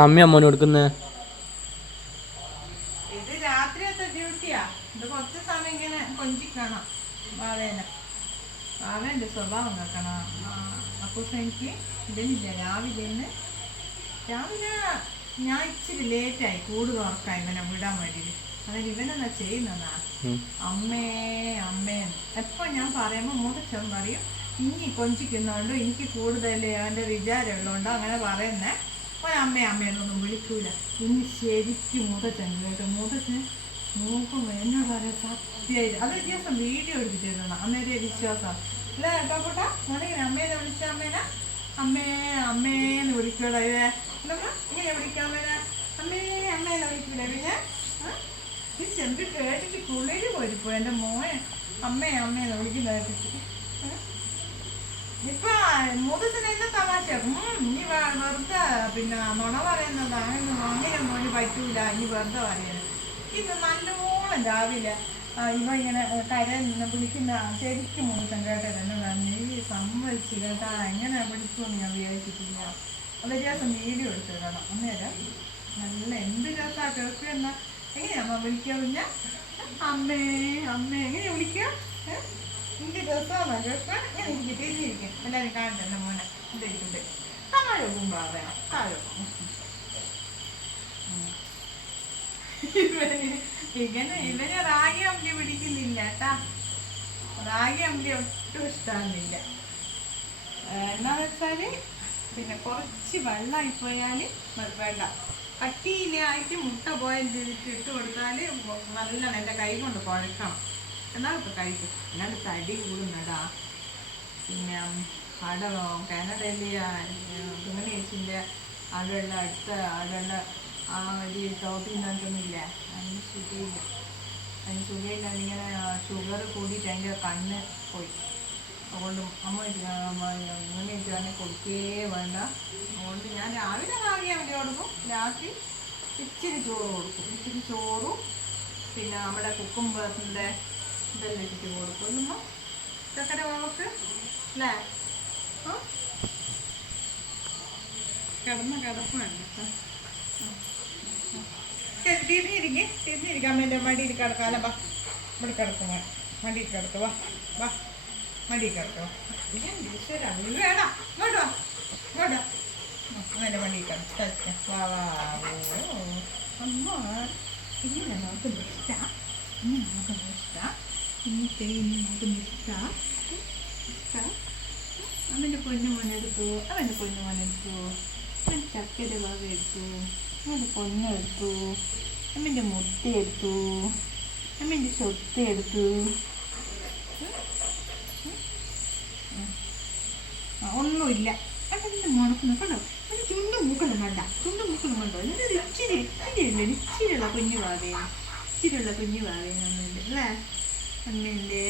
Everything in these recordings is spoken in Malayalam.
അമ്മ അമ്മോന് കൊടുക്കുന്നത് ഇത് രാത്രിയത്തെ ഡ്യൂട്ടിയാ. ഇത് കുറച്ച് സമയം ഇങ്ങനെ കൊഞ്ചിക്കണം വാവേനെ. വാവേൻ്റെ സ്വഭാവം കേൾക്കണം. അപ്പോൾ എനിക്ക് ഇതിനില്ല രാവിലെ ഞാൻ ഇച്ചിരി ലേറ്റായി കൂട് തുറക്കാം ഇവനെ വിടാൻ വേണ്ടിയിട്ട്. അതായത് ഇവനെന്നാ ചെയ്യുന്നതാ അമ്മേ അമ്മേന്ന് എപ്പോൾ ഞാൻ പറയുമ്പോൾ മൂത്തച്ഛൻ പറയും ഇനി കൊഞ്ചിക്കുന്നുണ്ടോ എനിക്ക് കൂടുതൽ അവൻ്റെ വിചാരമുള്ളതുകൊണ്ടോ അങ്ങനെ പറയുന്നേ. ഒരു അമ്മയെന്നൊന്നും വിളിക്കൂല. ഇനി ശരിക്കും മൂത്തച്ഛൻ കേട്ടോ. മൂത്തച്ഛൻ നോക്കുമ്പോൾ എന്നോട് പറയാം സത്യമായിട്ട് അത് വ്യത്യാസം വീഡിയോ എടുത്തിട്ടിരുന്ന അന്നേരം വിശ്വാസം അല്ല കേട്ടോ കൂട്ടാ. ഞാനിങ്ങനെ അമ്മേനെ വിളിച്ച അമ്മേന്ന് വിളിക്കൂടാ. ഇങ്ങനെ വിളിക്കാൻ അമ്മേനെ അമ്മേനെ വിളിക്കൂല. പിന്നെ ഈ ചെമ്പി കേട്ടിട്ട് കുളിര് പോരിപ്പോ എൻ്റെ മോനെ അമ്മേന്ന് വിളിക്കുന്ന കേട്ടിട്ട്. ഇപ്പൊ മൂത്തച്ഛനെ തമാശ ഇനി വെറുതെ പിന്നെ നുണ പറയുന്നത് അങ്ങനെയൊന്നും ഇനി പറ്റൂല. ഇനി വെറുതെ പറയുന്നത് ഇത് നല്ലോണം രാവിലെ ഇവ ഇങ്ങനെ കരന്ന് വിളിക്കുന്ന ശരിക്കും മൂത്തച്ഛൻ കേട്ടത് എന്നോടാണ് നീ സമ്മതിച്ചു കേട്ടാ. എങ്ങനെ വിളിക്കുമെന്ന് ഞാൻ വിചാരിച്ചിട്ടില്ല. അത് ദിവസം വീഡിയോ എടുത്ത് കേട്ടോ. അന്നേരം നല്ല എന്ത് രസാ കേൾക്കുന്ന. എങ്ങനെയാ വിളിക്കുക പിന്നെ അമ്മേ എങ്ങനെയാ വിളിക്കുക. എനിക്ക് രസമാണ് കേൾക്കാൻ. ഞാൻ എനിക്ക് തിരിഞ്ഞിരിക്കും എല്ലാവരും കാണട്ടെ എൻ്റെ മോനെ എന്തിരിക്കുന്നുണ്ട്. താഴെ പോകുമ്പോൾ അറിയണം താഴെ ഇവന് റാഗി അമ്പലി പിടിക്കുന്നില്ല കേട്ടാ. റാഗി അമ്പലി ഒട്ടും ഇഷ്ടമാകുന്നില്ല. എന്നാന്ന് വെച്ചാല് പിന്നെ കുറച്ച് വെള്ളമായിപ്പോയാൽ വെള്ളം കട്ടിയിലായിട്ട് മുട്ട ബോയിൽ ചെയ്തിട്ട് ഇട്ട് കൊടുത്താൽ നല്ലോണം എൻ്റെ കൈ കൊണ്ട് കുഴക്കണം. എന്നാലൊക്കെ കഴിക്കും. അല്ലാണ്ട് തടി കൂടുന്നടാ. പിന്നെ അവിടെ കാനഡയിൽ ചേച്ചിൻ്റെ അവിടെയുള്ള അവിടെയുള്ള ആ ഒരു ടോപ്പിൽ നിന്നിട്ടൊന്നുമില്ല. അതിന് സുഖമില്ല. ഇങ്ങനെ ഷുഗർ കൂടിയിട്ട് അതിൻ്റെ കണ്ണ് പോയി. അതുകൊണ്ട് അമ്മ ഇങ്ങനെ തന്നെ കൊടുക്കേ വേണ്ട. അതുകൊണ്ട് ഞാൻ രാവിലെ വാങ്ങിയാൽ വേണ്ടി കൊടുക്കും. രാത്രി ഇച്ചിരി ചോറ് കൊടുക്കും. ഇച്ചിരി ചോറും പിന്നെ നമ്മുടെ കുക്കുംബറിൻ്റെ ഇതെല്ലാം ഇട്ടിട്ട് കൊടുക്കും. ഒന്നുമ്പോൾ ചക്കര വാവക്ക് അല്ലേ കിടപ്പാണ്. തിരിഞ്ഞിരിക്കാം അമ്മേൻ്റെ മടിയിൽ കിടക്കാമല്ലോ. വാ ഇവിടെ കിടക്കും. മടിയിൽ കിടക്കുക. വാ മടിയിൽ കിടക്കുക. വേണം ഇങ്ങോട്ട് വാ ഇങ്ങോട്ട് അമ്മേൻ്റെ മടിയിൽ കിടക്കാം. വാ അമ്മ ഇങ്ങനെ നോക്കുന്ന ഇഷ്ടം. ഇങ്ങനെ നോക്കുന്ന ഇഷ്ടം. ഇന്നത്തെ ഇനി നോക്കുന്ന ഇഷ്ടം. അവൻ്റെ പൊന്നുമോനെടുത്തു. അവൻ ചക്കര വക എടുത്തു. അവൻ്റെ പൊന്നെടുത്തു. അമ്മൻ്റെ മുട്ട എടുത്തു. അമ്മൻ്റെ സ്വത്ത് എടുത്തു. ഒന്നുമില്ല. അതിൻ്റെ മുണക്കുന്ന കണ്ടോ. അതിന് ചുണ്ടും മൂക്കളും കണ്ട. എന്നിട്ട് ഇച്ചിരിയുള്ള കുഞ്ഞു വാവേനുണ്ട് അല്ലേ. അമ്മേൻ്റെ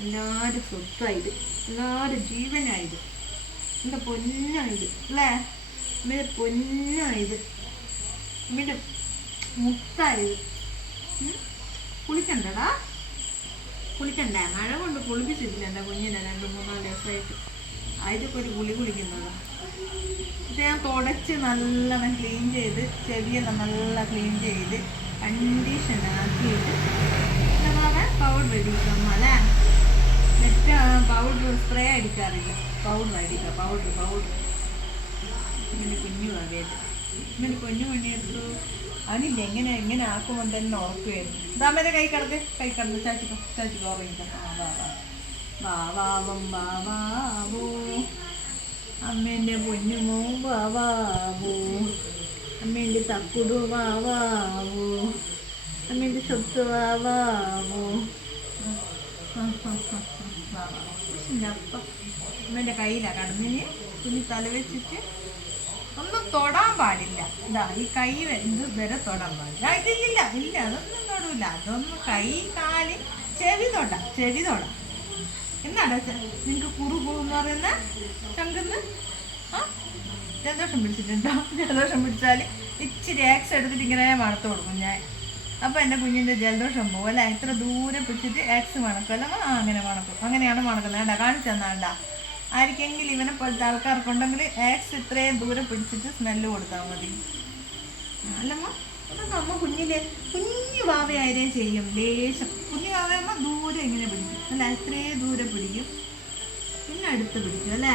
എല്ലാവരും സ്വത്തായത്, എല്ലാവരും ജീവനായത്, എൻ്റെ പൊന്നായത് അല്ലേ. അമ്മയുടെ പൊന്നായത്, അമ്മയുടെ മുത്തായത്. കുളിക്കണ്ടടാ. കുളിക്കണ്ടേ? മഴ കൊണ്ട് കുളിപ്പിച്ചിട്ടില്ല എൻ്റെ കുഞ്ഞിനെ 2-3 ദിവസമായിട്ട്. അതിലൊക്കെ ഒരു കുളിക്കുന്നതാണ്. ഇത് ഞാൻ തുടച്ച് നല്ലോണം ക്ലീൻ ചെയ്ത് ചെവിയെല്ലാം നല്ല ക്ലീൻ ചെയ്ത് കണ്ടീഷനാക്കിയിട്ട് പൗഡർ അടിക്കാം അല്ലേ. നെറ്റ് പൗഡർ സ്പ്രേ അടിക്കാറില്ല. പൗഡർ ഇങ്ങനെ കുഞ്ഞു വകയത്. ഇങ്ങനെ കുഞ്ഞു മണിയെടുത്തു. അവനില്ല എങ്ങനെ ആക്കുമ്പോൾ തന്നെ ഉറക്കുമായിരുന്നു. ഇതാമേൻ്റെ കൈ കിടന്ന് ചാച്ചിക്കോ ഉറങ്ങിക്കാം. വാവാവോ അമ്മേൻ്റെ പൊന്നുമോ വാവാവോ. അമ്മേൻ്റെ തക്കുടു വാവാവോ. അമ്മേൻ്റെ സ്വത്ത് വാവാവോ. അപ്പം അമ്മേൻ്റെ കയ്യിലാണ് കടന്നിന്. കുഞ്ഞ് തല വെച്ചിട്ട് ഒന്നും തൊടാൻ പാടില്ല. ഇതാ ഈ കൈ എന്ത് വരെ തൊടാൻ പാടില്ല. ഇല്ല അതൊന്നും തൊടൂല. അതൊന്നും കൈ കാല് ചെവി തൊടാം. എന്നാടാ നിനക്ക് കുറുകുന്ന് പറയുന്ന ചങ്കന്ന് ജലദോഷം പിടിച്ചിട്ടുണ്ടോ? ജലദോഷം പിടിച്ചാൽ ഇച്ചിരി ആക്സ് എടുത്തിട്ട് ഇങ്ങനെ മണത്ത് കൊടുക്കും ഞാൻ. അപ്പോൾ എൻ്റെ കുഞ്ഞിൻ്റെ ജലദോഷം പോകും അല്ലേ. ഇത്ര ദൂരെ പിടിച്ചിട്ട് ആക്സ് മണക്കുമല്ലോ. അങ്ങനെ മണക്കും. അങ്ങനെയാണ് മണക്കുന്നത്. വേണ്ട കാണിച്ചു തന്നാണ്ട. ആർക്കെങ്കിലും ഇവനെ പോലത്തെ ആൾക്കാർക്കുണ്ടെങ്കിൽ ആക്സ് ഇത്രയും ദൂരെ പിടിച്ചിട്ട് സ്മെല്ല് കൊടുത്താൽ മതി. അല്ലമ്മ അതൊക്കെ അമ്മ കുഞ്ഞു വാവയായാലും ചെയ്യും. ലേശം കുഞ്ഞു വാവയമ്മ ദൂരെ ഇങ്ങനെ പിടിക്കും അല്ലേ, ഇത്രയും ദൂരെ പിടിക്കും, പിന്നെ അടുത്ത് പിടിക്കും അല്ലേ.